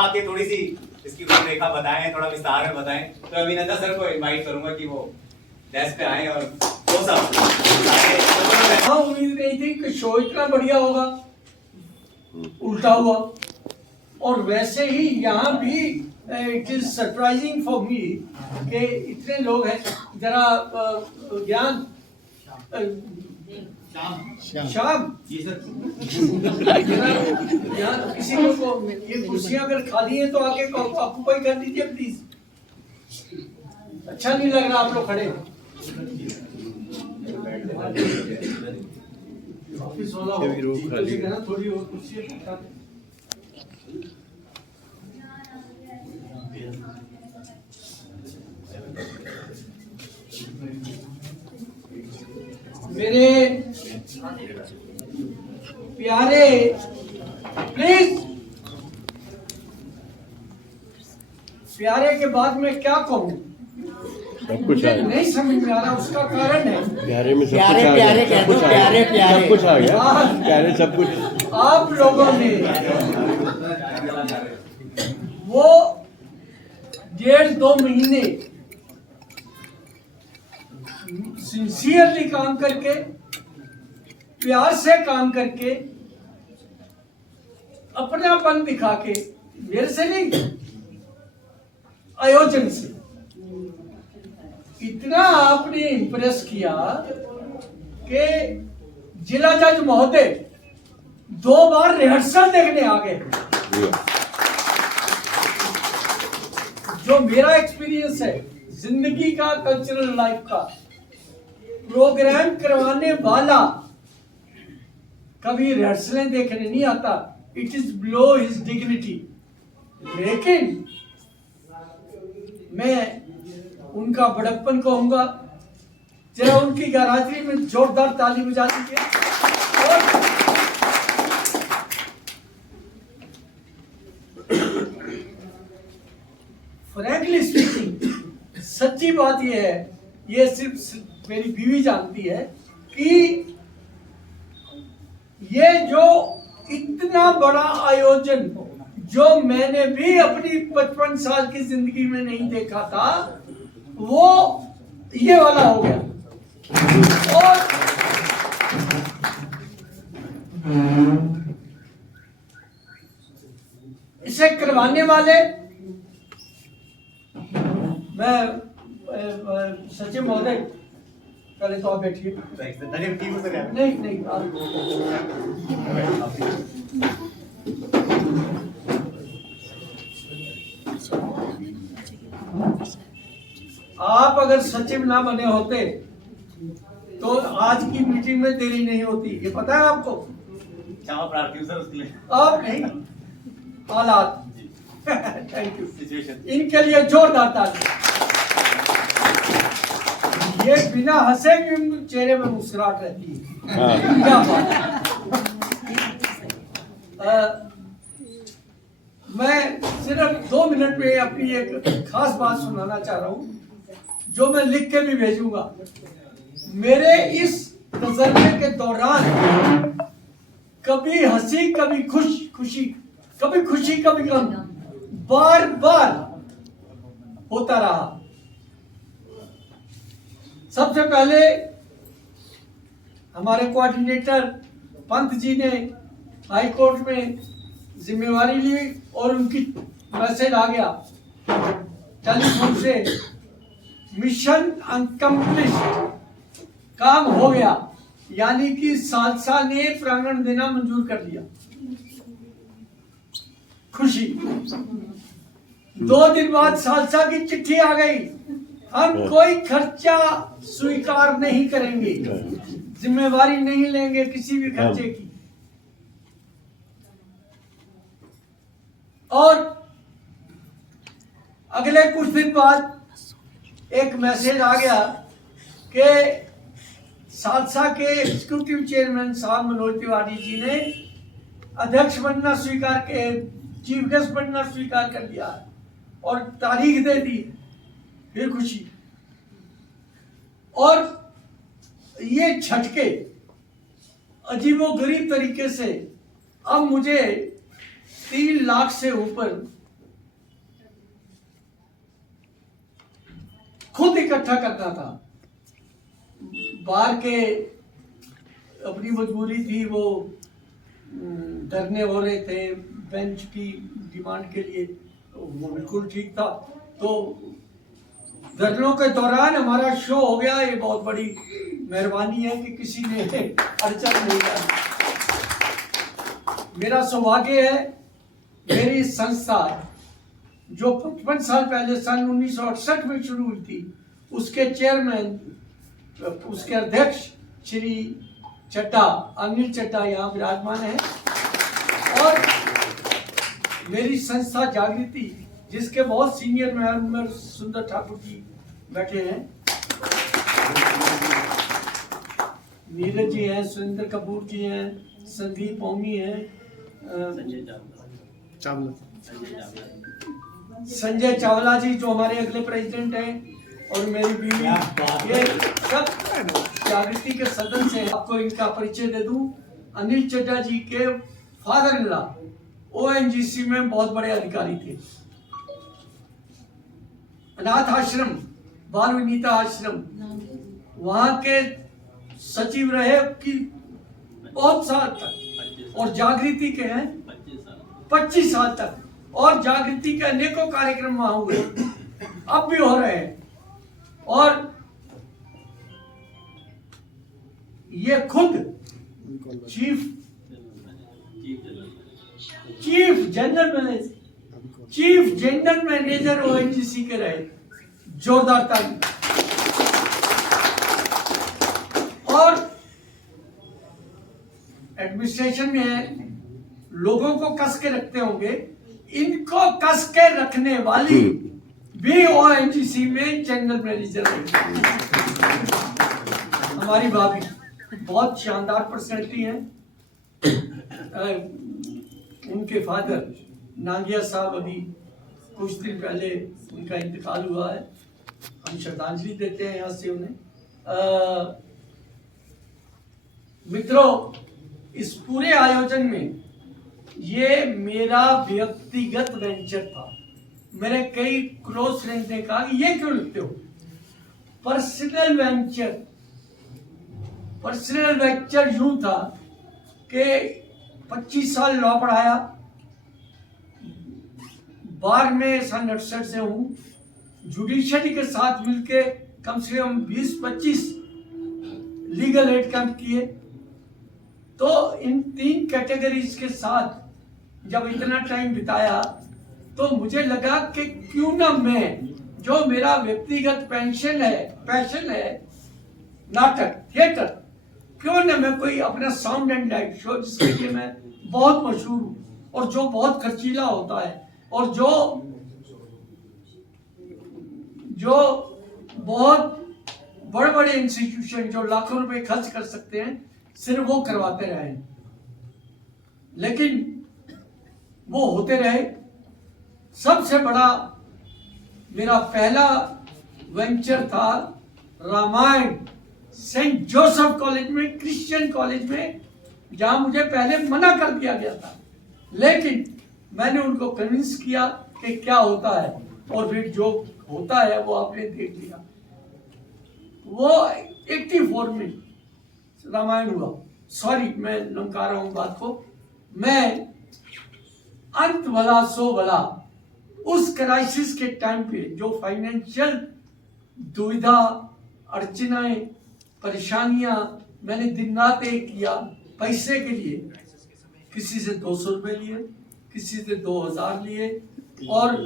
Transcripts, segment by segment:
आके थोड़ी सी इसकी रूपरेखा बताएं, थोड़ा विस्तार में बताएं। तो अभिनंदन सर को इनवाइट करूंगा कि वो डेस्क पे आए और वो सब। हाँ, उम्मीद नहीं थी कि शो इतना बढ़िया होगा, उल्टा हुआ। और वैसे ही यहाँ भी it is surprising for me कि इतने लोग हैं। जरा ज्ञान शाम ज्ञान किसी को ये कुर्सियां अगर खाली है तो आके ऑक्यूपाई कर लीजिए प्लीज। अच्छा नहीं लग रहा आप लोग खड़े हो। ऑफिस वाला हो ना, थोड़ी और कुर्सी मेरे प्यारे, प्लीज प्यारे के बाद में क्या कहूँ, सब कुछ आ गया। नहीं समझ में आ रहा। उसका कारण है प्यारे में सब कुछ आ गया। सब कुछ आ गया। सब कुछ आ गया। प्यारे सब कुछ। आप लोगों ने वो 1.5-2 महीने सिंसियरली काम करके, प्यार से काम करके, अपनापन दिखा के, मेरे से नहीं आयोजन से इतना आपने इंप्रेस किया कि जिला जज महोदय 2 बार रिहर्सल देखने आ गए। जो मेरा एक्सपीरियंस है जिंदगी का, कल्चरल लाइफ का, प्रोग्राम करवाने वाला कभी रिहर्सलें देखने नहीं आता। It is below his dignity. लेकिन मैं उनका बड़प्पन कहूंगा। जरा उनकी गैरहाजिरी में जोरदार ताली बजा दीजिए। और फ्रैंकली स्पीकिंग, सच्ची बात यह है, ये सिर्फ मेरी बीवी जानती है कि ये जो इतना बड़ा आयोजन जो मैंने भी अपनी 55 साल की जिंदगी में नहीं देखा था, वो ये वाला हो गया। और इसे करवाने वाले मैं सचिव महोदय, पहले तो आप बैठिए। नहीं नहीं आप अगर सचिव ना बने होते तो आज की मीटिंग में देरी नहीं होती। ये पता है आपको? क्षमा प्रार्थी हूं सर उसके लिए। आप नहीं, हालात। Thank you. सिचुएशन। इनके लिए जोरदार ताली। ये बिना हंसे भी चेहरे में मुस्कुराहट रहती है। क्या बात। मैं सिर्फ 2 मिनट में अपनी एक खास बात सुनाना चाह रहा हूँ, जो मैं लिख के भी भेजूंगा। मेरे इस तजर्बे के दौरान कभी हंसी, कभी खुशी, कभी खुशी, कभी गम, बार बार होता रहा। सबसे पहले हमारे कोऑर्डिनेटर पंत जी ने हाई कोर्ट में जिम्मेवारी ली और उनकी मैसेज आ गया टेलीफोन से, मिशन अनकम्प्लीट, काम हो गया। यानी कि सालसा ने प्रांगण देना मंजूर कर लिया। खुशी। 2 दिन बाद सालसा की चिट्ठी आ गई, हम कोई खर्चा स्वीकार नहीं करेंगे, जिम्मेवारी नहीं लेंगे किसी भी खर्चे की। और अगले कुछ दिन बाद एक मैसेज आ गया कि सालसा के एग्जीक्यूटिव चेयरमैन साहब मनोज तिवारी जी ने अध्यक्ष बनना स्वीकार के, चीफ गेस्ट बनना स्वीकार कर लिया और तारीख दे दी। फिर खुशी। और ये झटके अजीबोगरीब तरीके से अब मुझे 3 लाख से ऊपर खुद इकट्ठा करना था। बाहर के अपनी मजबूरी थी, वो धरने हो रहे थे बेंच की डिमांड के लिए, वो बिल्कुल ठीक था। तो धरनों के दौरान हमारा शो हो गया, ये बहुत बड़ी मेहरबानी है कि किसी ने अड़चन नहीं डाली। मेरा सौभाग्य है, मेरी संस्था जो 55 साल पहले सन 1968 में शुरू हुई थी, उसके चेयरमैन, उसके अध्यक्ष श्री चड्डा, अनिल चड्डा यहाँ विराजमान है, और मेरी संस्था जागृति, जिसके बहुत सीनियर मेंबर सुंदर ठाकुर जी बैठे हैं, नीरज जी हैं, सुरेंद्र कपूर जी हैं, संदीप ओमी हैं, संजय चावला जी जो हमारे अगले प्रेसिडेंट हैं, और मेरी बीवी, ये सब जागृति के सदस्य हैं। आपको इनका परिचय दे दूं, अनिल चड्डा जी के फादर इन लॉ ONGC में बहुत बड़े अधिकारी थे। अनाथ आश्रम, बाल विनीता आश्रम, वहां के सचिव रहे कि बहुत साल तक, और जागृति के हैं 25 साल तक, और जागृति के अनेकों कार्यक्रम वहां हुए, अब भी हो रहे हैं। और ये खुद चीफ जनरल मैनेजर ONGC के रहे। जोरदार ताली। और एडमिनिस्ट्रेशन में लोगों को कस के रखते होंगे, इनको कस के रखने वाली भी ONGC में जनरल मैनेजर रही। हमारी भाभी बहुत शानदार पर्सनैलिटी है। उनके फादर नागिया साहब, अभी कुछ दिन पहले उनका इंतकाल हुआ है, हम श्रद्धांजलि देते हैं यहाँ से उन्हें। मित्रों, इस पूरे आयोजन में ये मेरा व्यक्तिगत वेंचर था। मेरे कई क्लोज फ्रेंड्स ने कहा कि ये क्यों लिखते हो, पर्सनल वेंचर यूं था कि 25 साल लॉ पढ़ाया, बार में सन 68 से हूँ, जुडिशरी के साथ मिलके कम से कम 20-25 लीगल एड कैंप किए। तो इन 3 कैटेगरीज के साथ जब इतना टाइम बिताया, तो मुझे लगा कि क्यों ना मैं, जो मेरा व्यक्तिगत पैशन है नाटक, थिएटर, क्यों ना मैं कोई अपना साउंड एंड लाइट शो, जिसके लिए मैं बहुत मशहूर हूँ और जो बहुत खर्चीला होता है, और जो बहुत बड़े बड़े इंस्टीट्यूशन जो लाखों रुपए खर्च कर सकते हैं, सिर्फ वो करवाते रहे, लेकिन वो होते रहे। सबसे बड़ा मेरा पहला वेंचर था रामायण सेंट जोसेफ कॉलेज में, क्रिश्चियन कॉलेज में, जहां मुझे पहले मना कर दिया गया था, लेकिन मैंने उनको कन्विंस किया कि क्या होता है, और फिर जो होता है वो आपने देख लिया। वो 84 में रामायण हुआ। सॉरी, मैं लंका रहा हूं बात को। मैं अंत भला सो भला, उस क्राइसिस के टाइम पे जो फाइनेंशियल दुविधा, अड़चनाएं, परेशानियां, मैंने दिन रात एक किया पैसे के लिए। किसी से 200 रुपए लिए, किसी से 2000 लिए, और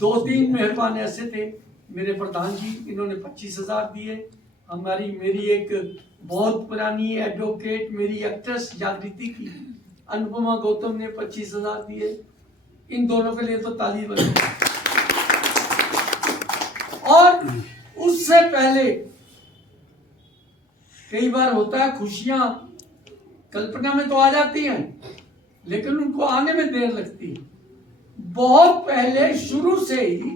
2-3 मेहरबान ऐसे थे, मेरे प्रधान जी, इन्होंने 25,000 दिए। मेरी एक बहुत पुरानी एडवोकेट, मेरी एक्ट्रेस जागृति की अनुपमा गौतम ने 25,000 दिए। इन दोनों के लिए तो ताली बजाओ। और उससे पहले कई बार होता है, खुशियां कल्पना में तो आ जाती हैं, लेकिन उनको आने में देर लगती है। बहुत पहले शुरू से ही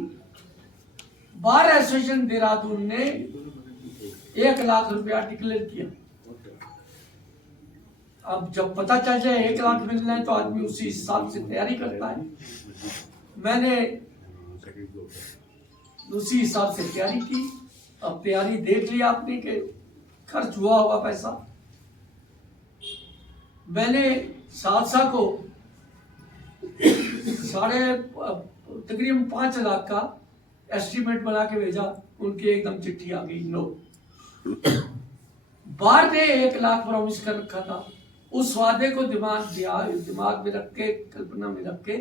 बार एसोसिएशन देहरादून ने 1 लाख रुपया डिक्लेयर किया। अब जब पता चल जाए 1 लाख मिलना है, तो आदमी उसी हिसाब से तैयारी करता है। मैंने उसी हिसाब से तैयारी की। अब तैयारी देख ली आपने कि खर्च हुआ होगा पैसा। मैंने सालसा को तकरीबन 5 लाख का एस्टीमेट बना के भेजा, उनकी एकदम चिट्ठी आ गई नो। बार ने 1 लाख प्रॉमिस कर रखा था, उस वादे को दिमाग में रख के, कल्पना में रख के,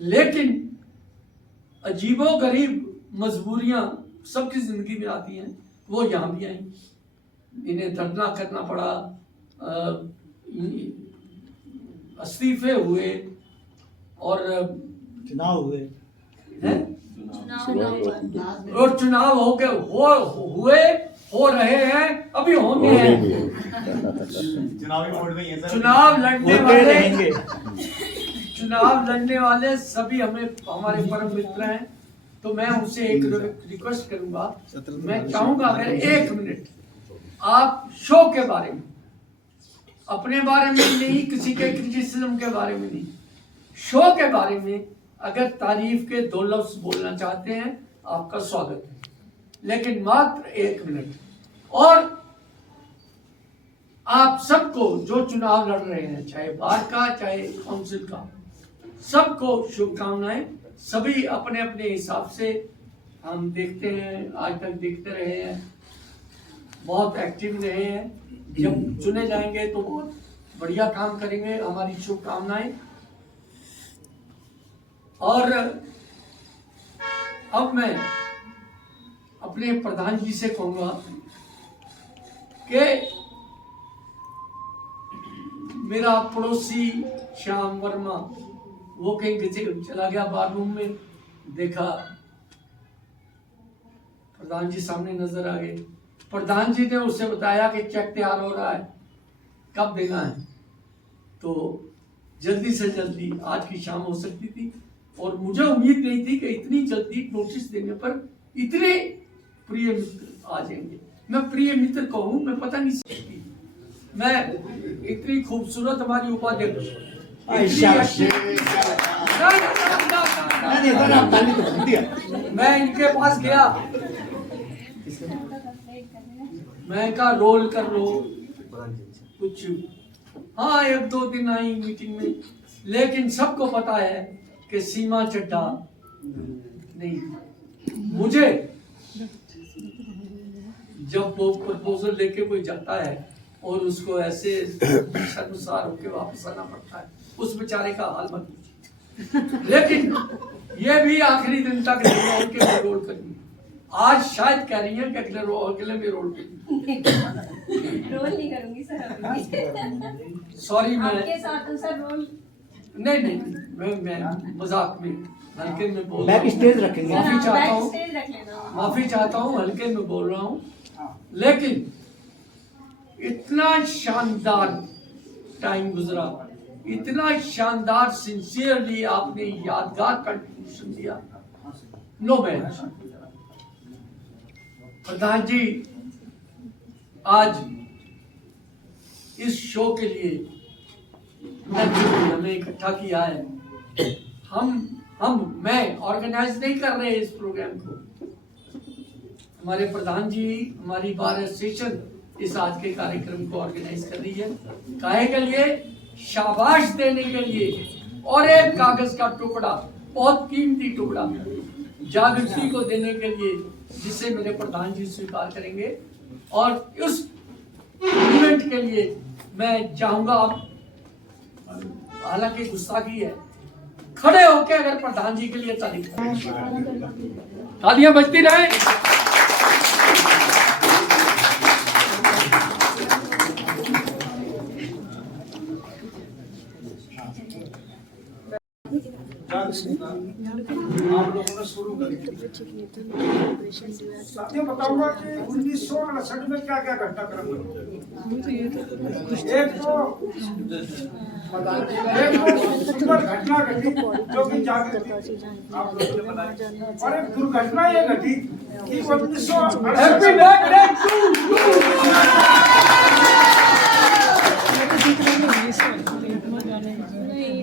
लेकिन अजीबो गरीब मजबूरियां सबकी जिंदगी में आती हैं, वो यहाँ भी आई। इन्हें धरना करना पड़ा, इस्तीफे हुए और चुनाव हुए हैं? और चुनाव हो रहे हैं, अभी होंगे हैं। चुनावी मोड में ही है सर। चुनाव लड़ने वाले सभी हमारे परम मित्र हैं। तो मैं उनसे एक रिक्वेस्ट करूंगा, मैं चाहूंगा अगर 1 मिनट आप शो के बारे में, अपने बारे में नहीं, किसी के क्रिटिसिज्म के बारे में नहीं, शो के बारे में अगर तारीफ के 2 लफ्ज बोलना चाहते हैं, आपका स्वागत है, लेकिन मात्र 1 मिनट। और आप सबको जो चुनाव लड़ रहे हैं, चाहे बार का चाहे काउंसिल का, सबको शुभकामनाएं। सभी अपने अपने हिसाब से, हम देखते हैं, आज तक देखते रहे हैं, बहुत एक्टिव रहे हैं। जब चुने जाएंगे तो बहुत बढ़िया काम करेंगे, हमारी शुभकामनाएं। और अब मैं अपने प्रधान जी से कहूंगा कि मेरा पड़ोसी श्याम वर्मा, वो कहीं चला गया बाथरूम में, देखा प्रधान जी सामने नजर आ गए। प्रधान जी ने उसे बताया कि चेक तैयार हो रहा है, कब देना है। तो जल्दी से जल्दी आज की शाम हो सकती थी, और मुझे उम्मीद नहीं थी कि इतनी जल्दी नोटिस देने पर इतने प्रिय मित्र आ जाएंगे। मैं प्रिय मित्र कहूँ, मैं पता नहीं सकती, मैं इतनी खूबसूरत हमारी उपाध्यक्ष, मैं इनके पास गया, मैं कहा रोल कर लो कुछ। हाँ, 1-2 दिन आई मीटिंग में, लेकिन सबको पता है कि सीमा चड्ढा नहीं। मुझे जब वो प्रपोजल लेके कोई जाता है और उसको ऐसे शर्मसार होकर वापस आना पड़ता है, उस बेचारे का हाल मत पूछिए। लेकिन ये भी आखिरी दिन तक रोल करेंगे। आज शायद कह रही है कि अगले में रोल रोल नहीं करूंगी सर अभी। सॉरी, मैं आपके साथ सर रोल नहीं, मैं मजाक में हल्के में बोल बैक स्टेज रखेंगे। माफी चाहता हूँ, स्टेज रख लेना। माफी चाहता हूँ, हल्के में बोल रहा हूँ। लेकिन इतना शानदार टाइम गुजरा, इतना शानदार सिंसियरली आपने यादगार कंट्रीब्यूशन दिया। No match. प्रधान जी आज इस शो के लिए हमें इकट्ठा किया है। मैं ऑर्गेनाइज नहीं कर रहे इस प्रोग्राम को, हमारे प्रधान जी, हमारी बार एसोसिएशन इस आज के कार्यक्रम को ऑर्गेनाइज कर रही है। काहे के लिए? शाबाश देने के लिए, और एक कागज का टुकड़ा, बहुत कीमती टुकड़ा, जागृति को देने के लिए, जिसे मेरे प्रधान जी स्वीकार करेंगे। और उस इवेंट के लिए मैं चाहूंगा, आप हालांकि गुस्ताखी है, खड़े होकर अगर प्रधान जी के लिए तालियां बजती रहे। आप लोगों ने शुरू करी। साथियों, बताऊंगा कि 1959 में क्या क्या घटनाक्रम हुए। एक तो सुंदर घटना घटी जो कि जागृति आप लोगों ने बनाई, और एक दुर्घटना ये घटी कि 1968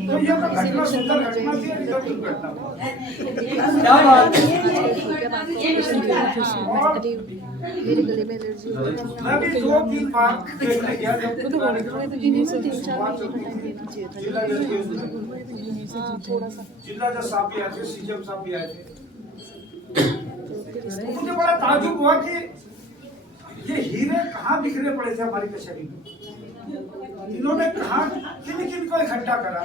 तो ये तो घटना सुंदर घटना थी, दुर्घटना। क्या बात है? और मेरे गले में एलर्जी हो गई थी। मैं भी 2-3 बार देखने गया जब शुरुआत होती थी। जिला जज के जिला जज साहब भी आए थे, सीएम साहब भी आए थे। मुझे बड़ा ताज्जुब हुआ कि ये हीरे कहाँ बिखरे पड़े थे हमारी कचहरी में, इन्होंने कहा किन किन को इकट्ठा करा।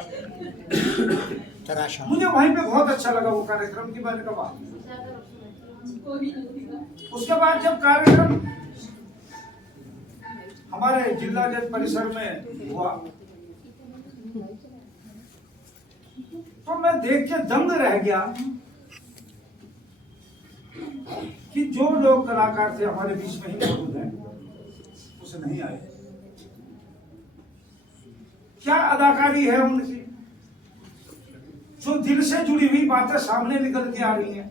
तराशा मुझे वहीं पे बहुत अच्छा लगा वो कार्यक्रम की, मैंने कहा उसके बाद जब कार्यक्रम हमारे जिला जज परिसर में हुआ तो मैं देख के दंग रह गया कि जो लोग कलाकार थे हमारे बीच में ही मौजूद हैं, उसे नहीं आए। क्या अदाकारी है उनकी, जो दिल से जुड़ी हुई बातें सामने निकल के आ रही हैं।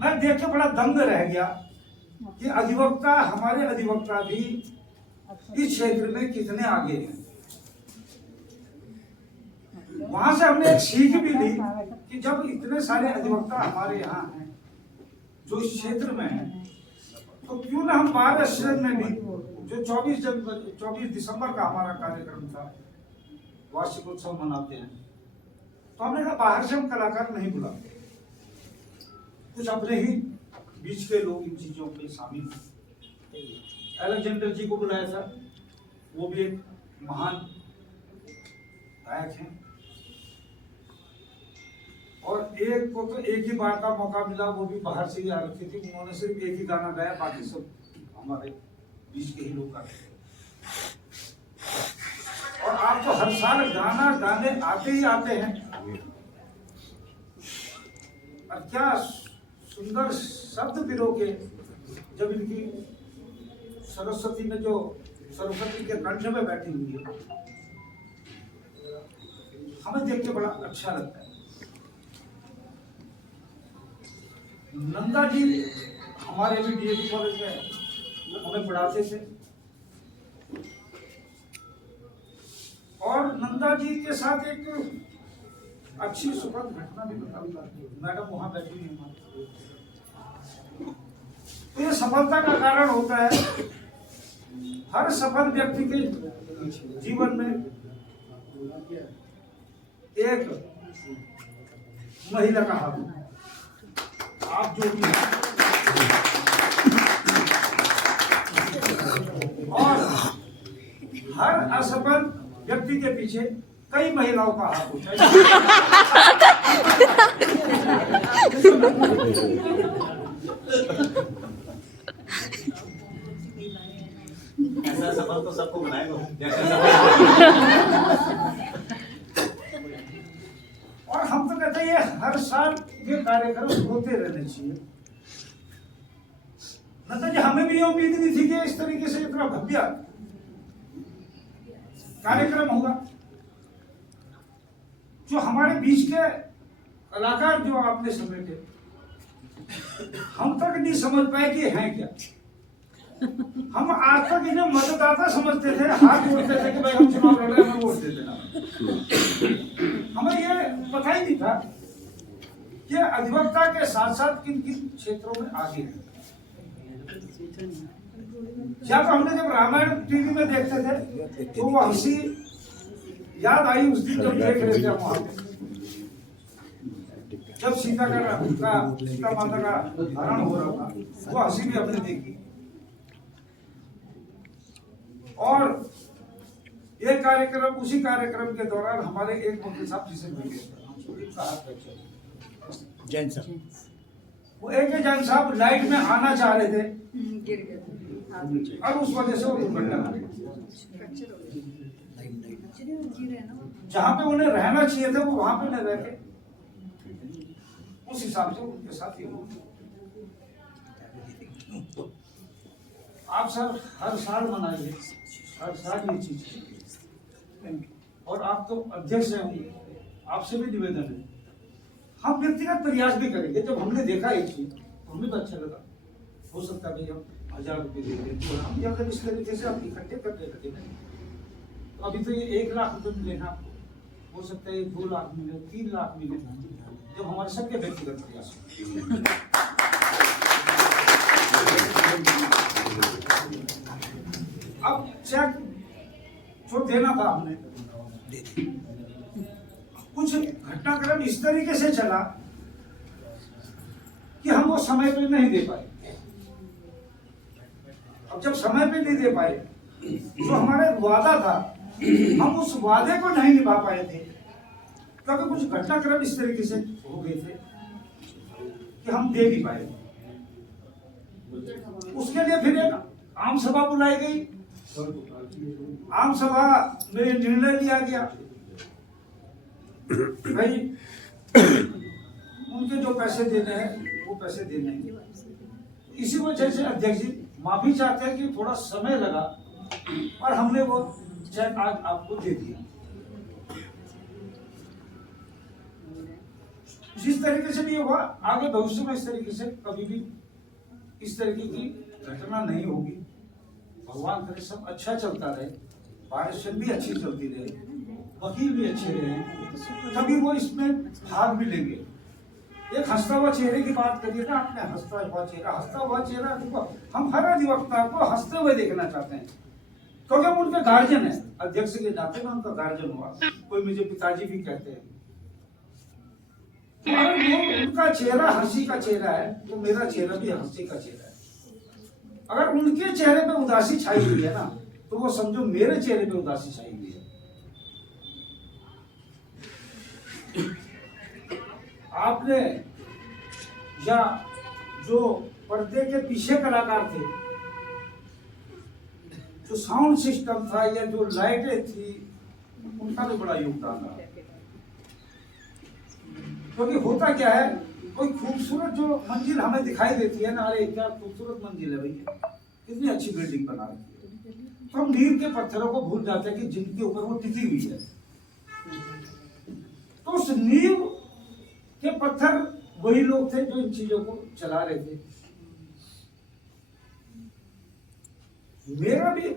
मैं देख के बड़ा दंग रह गया कि अधिवक्ता, हमारे अधिवक्ता भी इस क्षेत्र में कितने आगे हैं। वहां से हमने एक सीख भी ली कि जब इतने सारे अधिवक्ता हमारे यहाँ हैं जो इस क्षेत्र में हैं, तो क्यों ना हम बार शहर में भी जो 24 दिसंबर का हमारा कार्यक्रम था, वार्षिक उत्सव मनाते हैं, तो हमने कहा बाहर से हम कलाकार नहीं बुलाते, कुछ अपने ही बीच के लोग इन चीजों में शामिल हैं। अलेक्जेंडर जी को बुलाया था, वो भी एक महान गायक हैं, और एक को तो एक ही बार का मौका मिला, वो भी बाहर से ही आ रखी थी, उन्होंने सिर्फ एक ही गाना गाया, बाकी सब हमारे बीच के ही लोग गाते थे। और आप तो हर साल गाना गाने आते ही आते हैं, और क्या सुंदर शब्द पिरो के, जब इनकी सरस्वती में जो सरस्वती के कंठ में बैठी हुई है, हमें देख के बड़ा अच्छा लगता है। नंदा जी हमारे भी डीएवी कॉलेज में हमें पढ़ाते थे, और नंदा जी के साथ एक अच्छी सुखद घटना भी बताऊंगा। मैडम वहां बैठी हुई हमारे, तो ये सफलता का कारण होता है। हर सफल व्यक्ति के जीवन में एक महिला का हाथ है। आप जो भी और हर असफल व्यक्ति के पीछे कई महिलाओं का हाथ होता है। ऐसा सफल तो सबको बनाएगा। और हम तो कहते हैं ये हर साल ये कार्यक्रम होते रहने चाहिए। मतलब हमें भी ये उम्मीद नहीं थी कि इस तरीके से इतना भव्य कार्यक्रम होगा। जो हमारे बीच के कलाकार जो आपने समेटे, हम तक नहीं समझ पाए कि हैं क्या। हम आज तक इन्हें मतदाता समझते थे, हाथ जोड़ते थे कि भाई हम चुनाव लड़ रहे हैं, हमें वोट दे देना। हमें ये पता ही नहीं था कि अधिवक्ता के साथ साथ किन किन क्षेत्रों में आगे हैं। जब हमने जब रामायण टीवी में देखते थे तो वो हंसी याद आई उस दिन जब देख रहे थे वहां पे, जब सीता माता का हरण हो रहा था, वो हंसी भी हमने देखी। और ये कार्यक्रम, उसी कार्यक्रम के दौरान हमारे एक वकील साहब जिसे मिले जैन साहब, वो एक जैन साहब लाइट में आना चाह रहे थे और उस वजह से वो दुर्घटना हो गई। जहाँ पे उन्हें रहना चाहिए था वो वहां पे न रह के उस हिसाब से उनके साथ ही हो। आप सर हर साल मनाइए, हर साल ये चीज, और आप तो अध्यक्ष हैं, आपसे भी निवेदन है, हम व्यक्तिगत प्रयास भी करेंगे। जब हमने देखा एक चीज तो हमें तो अच्छा लगा। हो सकता है हम 1000 रुपये दे दें, तो हम अगर इस तरीके से आप इकट्ठे करते रहते हैं, तो अभी तो ये 1 लाख रुपये मिले हैं आपको, हो सकता है 2 लाख मिले, 3 लाख मिले, जब हमारे सबके व्यक्तिगत प्रयास अब चेक जो देना था हमने कुछ घटनाक्रम इस तरीके से चला कि हम वो समय पे नहीं दे पाए। अब जब समय पे नहीं दे पाए, जो हमारा वादा था हम उस वादे को नहीं निभा पाए थे, क्योंकि कुछ घटनाक्रम इस तरीके से हो गए थे कि हम दे नहीं पाए। उसके लिए फिर एक आम सभा बुलाई गई। आम सभा में निर्णय लिया गया भाई उनके जो पैसे देने हैं वो पैसे देने हैं। इसी वजह से अध्यक्ष जी माफी चाहते हैं कि थोड़ा समय लगा और हमने वो चेक आज आपको दे दिया। जिस तरीके से भी हुआ, आगे भविष्य में इस तरीके से कभी भी इस तरीके की घटना नहीं होगी। भगवान करे सब अच्छा चलता रहे, बारिश भी अच्छी चलती रहे, वकील भी अच्छे रहे, तभी वो इसमें भाग भी लेंगे। एक हंसता हुआ चेहरे की बात करिए ना आपने, हंसता हुआ चेहरा देखो, हम हर अधिवक्ता को हंसते हुए देखना चाहते हैं, क्योंकि हम उनके गार्जियन है। अध्यक्ष के नाते में उनका गार्जियन हुआ, कोई मुझे पिताजी भी कहते हैं। और वो उनका चेहरा हंसी का चेहरा है, तो मेरा चेहरा भी हंसी का चेहरा है। अगर उनके चेहरे पे उदासी छाई हुई है ना, तो वो समझो मेरे चेहरे पे उदासी छाई हुई है। आपने या जो पर्दे के पीछे कलाकार थे, जो साउंड सिस्टम था या जो लाइटें थी, उनका भी बड़ा योगदान रहा। क्योंकि होता क्या है, कोई खूबसूरत जो मंजिल हमें दिखाई देती है ना, अरे क्या खूबसूरत मंजिल है भैया, कितनी अच्छी बिल्डिंग बना रखी है, तो हम नींव के पत्थरों को भूल जाते हैं कि जिनके ऊपर वो टिकी हुई है। तो उस नींव के पत्थर वही लोग थे जो इन चीजों को चला रहे थे।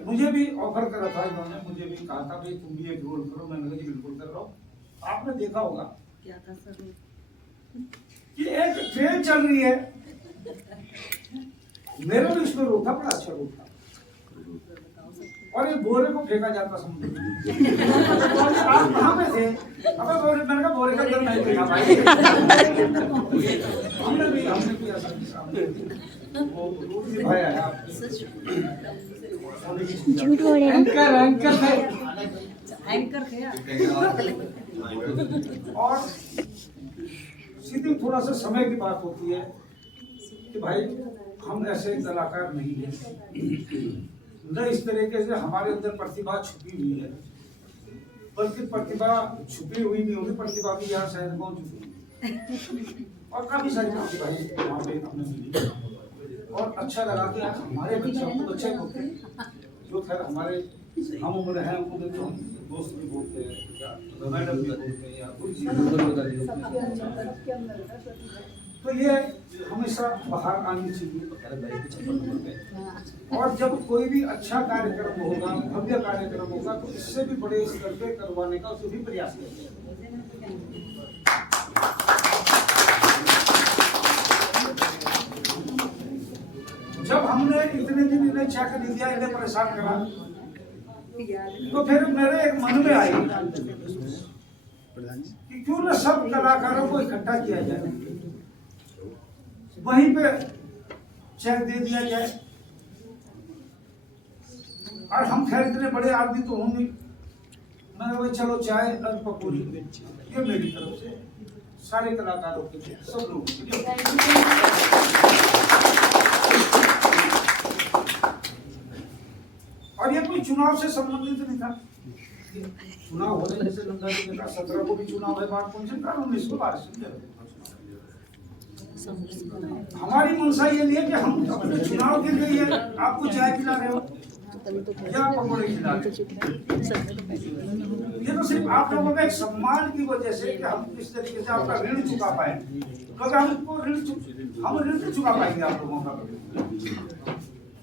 मुझे भी ऑफर करा था इन्होंने, मुझे भी कहा था भाई तुम भी एक रोल करो। मैंने कहा बिल्कुल कर रहा हूँ। आपने देखा होगा क्या था सर कि एक ट्रेन चल रही है, मेरा भी इसमें रोल था, बड़ा अच्छा रोल था, और ये बोरे को फेंका जाता समुद्र में। आप कहाँ पे थे? अबे बोरे, मैंने कहा बोरे का अंदर नहीं देखा भाई। हमने भी ऐसा वो रोल निभाया है। आप झूठ बोल रहे एंकर थे। एंकर थे और सीधी थोड़ा सा समय की बात होती है कि भाई हम ऐसे कलाकार नहीं हैं, न इस तरीके से हमारे अंदर प्रतिभा छुपी हुई है, बल्कि प्रतिभा छुपी हुई नहीं होगी, प्रतिभा भी यहाँ शायद कौन छुपी, और काफी सारी प्रतिभाएं वहाँ पे हमें मिली। और अच्छा लगा कि आज हमारे बच्चे होते हैं जो खैर हमारे हम उम्र हैं, उनको तो हम दोस्त भी बोलते हैं या मैडम भी बोलते हैं या कोई तो ये हमेशा बाहर आनी चाहिए। और जब कोई भी अच्छा कार्यक्रम होगा, भव्य कार्यक्रम होगा, तो इससे भी बड़े स्तर पे करवाने का उसे भी प्रयास करेंगे। जब हमने इतने दिन इन्हें चेक नहीं दिया, इन्हें परेशान करा, तो फिर मेरे एक मन में आई कि क्यों न सब कलाकारों को इकट्ठा किया जाए, वहीं पे चेक दे दिया जाए। और हम खैर इतने बड़े आदमी तो होंगे, मैंने भाई चलो चाय और पकौड़ी, ये मेरी तरफ से सारे कलाकारों के लिए, सब लोग और ये कोई चुनाव से संबंधित नहीं था। चुनाव होने जैसे 17 को भी चुनाव है, बात कौन से 19 को बारिश। हमारी मंशा ये नहीं है कि हम अपने चुनाव के लिए आपको चाय खिला रहे हो या पकौड़े खिला रहे हो। ये तो सिर्फ आप लोगों का एक सम्मान की वजह से कि हम किस तरीके से आपका ऋण चुका पाए, क्योंकि हम ऋण नहीं चुका पाएंगे आप लोगों का।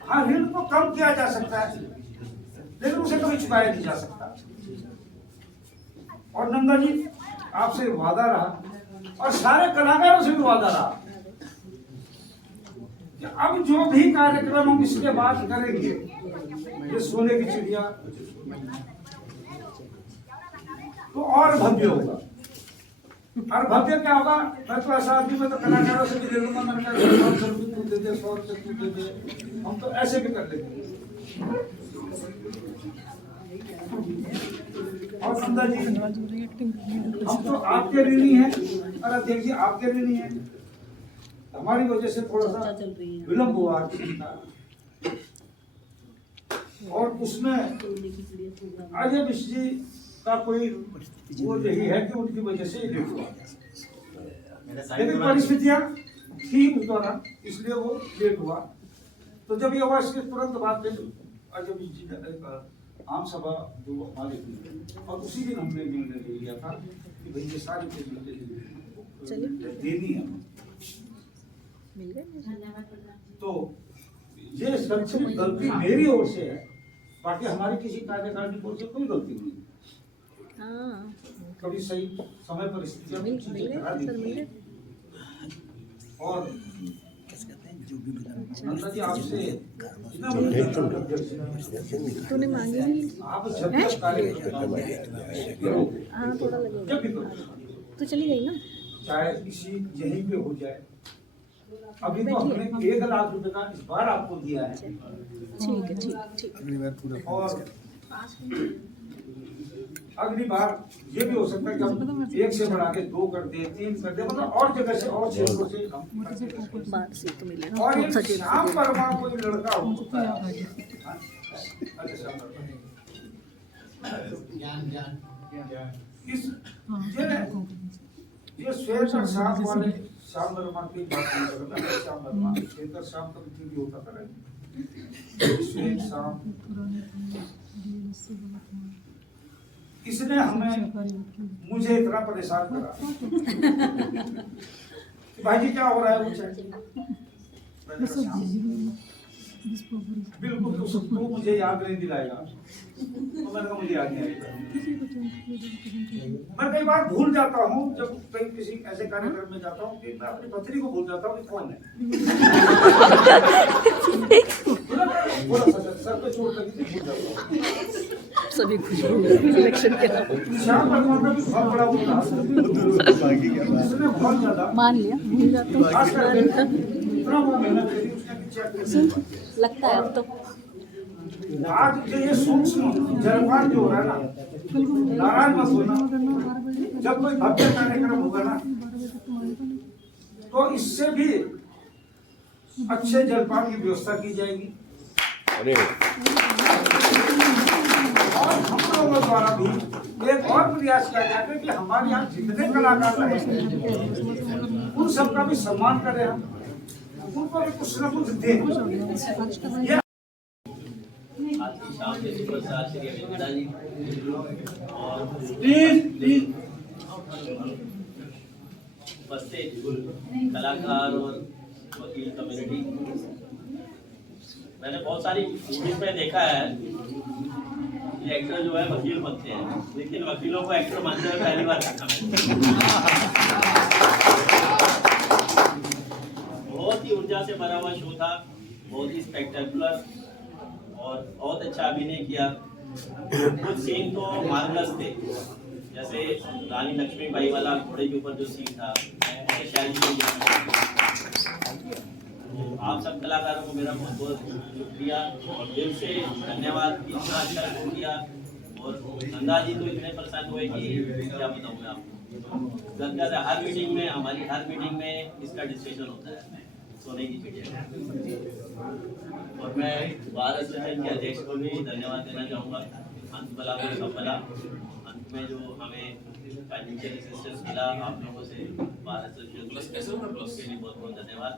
हाँ, ऋण को कम किया जा सकता है, लेकिन उसे कभी चुकाया नहीं जा सकता। और नंदा जी, आपसे वादा रहा और सारे कलाकारों से भी वादा रहा कि अब जो भी कार्यक्रम हम इसके बाद करेंगे, ये सोने की चिड़िया तो और भव्य होगा। और भव्य क्या होगा, मैं तो ऐसा आदमी, मैं तो कलाकारों से भी ले लूंगा, मैंने कहा 100 रुपये तू दे दे, 100 रुपये तू दे दे, हम तो ऐसे भी कर लेंगे। और सुंदर जी, हम तो आपके ऋणी हैं, और अध्यक्ष जी आपके ऋणी हैं। हमारी वजह से थोड़ा सा विलम्ब हुआ और उसमें अजय मिश्र जी का कोई वो यही है कि उनकी वजह से लेट हुआ, लेकिन परिस्थितियां थी उस दौरान, इसलिए वो लेट हुआ। तो जब ये हुआ, इसके तुरंत बाद अजय मिश्र जी ने आम सभा जो हमारी हुई, और उसी दिन हमने निर्णय ले लिया था कि भाई ये सारी चीजें देनी है। तो ये सबसे गलती मेरी ओर से है, बाकी हमारी किसी कार्यकारिणी की ओर से कोई गलती नहीं। कभी सही समय पर स्थितियां करा दी। और नंदा जी आपसे इतना तूने मांगी नहीं? आप जब तक कार्य हाँ थोड़ा लगेगा, जब भी करो, तो चली गई ना। चाहे किसी यहीं पे हो जाए। अभी तो हमने 1 लाख रुपए का इस बार आपको दिया है, ठीक है, ठीक। और अगली बार ये भी हो सकता है कि हम 1 से बढ़ा के 2 कर दे, 3 कर दे, मतलब और जगह से और क्षेत्रों से हम बात सीख मिले। और एक श्याम वर्मा कोई लड़का होता है, अच्छा श्याम वर्मा, इस ये श्वेतर श्याम वाले श्याम वर्मा की बात नहीं कर रहा मैं। श्याम वर्मा श्वेतर श्याम का भी होता था, श्वेत श्याम, इसने हमें मुझे इतना परेशान करा कि भाई जी क्या हो रहा है, बिल्कुल तो मुझे याद नहीं दिलाएगा, तो मैंने कहा मुझे याद नहीं आएगा। मैं कई बार भूल जाता हूँ जब कहीं किसी ऐसे कार्यक्रम में जाता हूँ कि मैं अपनी पत्नी को भूल जाता हूँ कि कौन है। सर पे चोट लगी थी, भूल जाता हूँ। सभी खुश इलेक्शन के श्याम वर्मा का भी बहुत बड़ा वो था, उसने बहुत ज्यादा मान लिया, भूल जाता हूँ। खास करके इतना वो मेहनत करी उसने कि चेक लगता है अब तो आज जो ये सूक्ष्म जलपान जो हो रहा है ना, नारायण मत होना, जब कोई भव्य कार्यक्रम होगा ना तो इससे भी अच्छे जलपान की व्यवस्था की जाएगी। और हम लोगों द्वारा भी एक और प्रयास किया जाएगा कि हमारे यहाँ जितने कलाकार रहे उन सबका भी सम्मान करें, हम उनको भी कुछ न कुछ दें। आज की शाम के सुप्रसाद श्री अविंदा जी और उपस्थित कलाकार और वकील कम्युनिटी, मैंने बहुत सारी मूवीज में देखा है कि एक्टर जो है वकील बनते हैं, लेकिन वकीलों को एक्टर मानते हुए पहली बार देखा बहुत ही ऊर्जा से भरा हुआ शो था, बहुत ही स्पेक्टेकुलर और बहुत अच्छा अभिनय किया। कुछ सीन तो मार्वलस थे, जैसे रानी लक्ष्मीबाई वाला घोड़े के ऊपर जो सीन था, आप सब कलाकारों को मेरा बहुत बहुत शुक्रिया और दिल से धन्यवाद कि इतना अच्छा शो किया। और नंदा जी तो इतने प्रसन्न हुए कि क्या बताऊँ मैं आपको। गदगद हर मीटिंग में, हमारी हर मीटिंग में इसका डिस्कशन होता है सोने की चिड़िया। और मैं बार एसोसिएशन के अध्यक्ष को भी धन्यवाद देना चाहूँगा। अंत भला को सब भला, अंत में जो हमें फाइनेंशियल असिस्टेंस मिला आप लोगों से, बार एसोसिएशन के लिए बहुत बहुत धन्यवाद।